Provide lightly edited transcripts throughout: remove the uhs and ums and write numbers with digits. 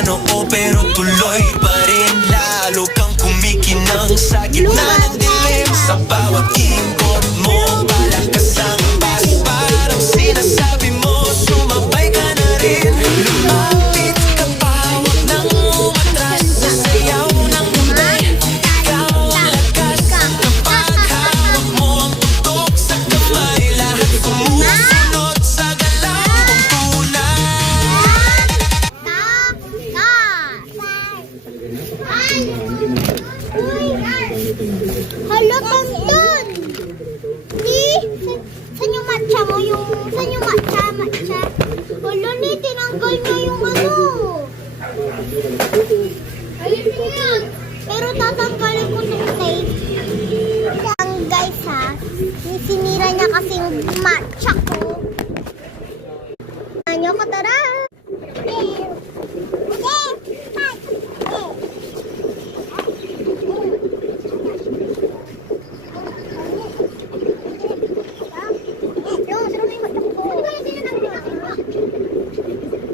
na noo pero tuloy pa rin. Lalo kang kumikinang sa gitna ng dilim. Sa bawat ikot mo, palakas ang bas. Parang sinasabi mo, sumabay ka na rin. Lumapit ka pa, huwag nang umatras. Sa sayaw ng gabi, ikaw ang lakas. Kapag hawak mo ang tutok sa kamay, lahat sumusunod sa galaw mong tulad. Hala, Tonton! Ni, saan yung matcha mo? Saan yung matcha? Hala, ni, tinanggal niya yung ano. Pero tatanggalin ko ng tape. Yan guys ha, sinira niya kasing matcha ko. Ano ko, tara!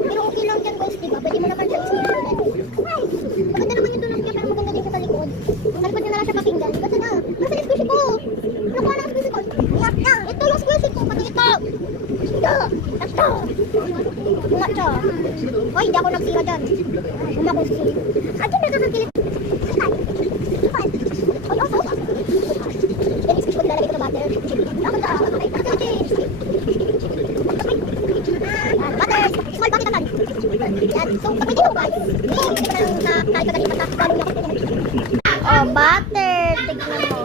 Pero okay lang yan guys, diba? Pwede mo naman siya i-snip. Maganda naman yung tulog niya, pero maganda din siya sa likod. Sa likod niya na lang siya pakinggan. Ganda na. Nasa yung squishy ko. Nakuha na ang squishy ko. Ito yung squishy ko. Pati ito. Ito. Matcha. Hoy, di ako nagsira dyan. Uma ko sisira. Akin na kakagilip. Hoy, oso. Yan, squishy ko nilalagay ko na butter. Ako na. Ay, butter. Small bucket naman. Yan. So, pagpili mo guys. Kahit pagkalit matakpan niya ako. Oh, butter. Tignan mo.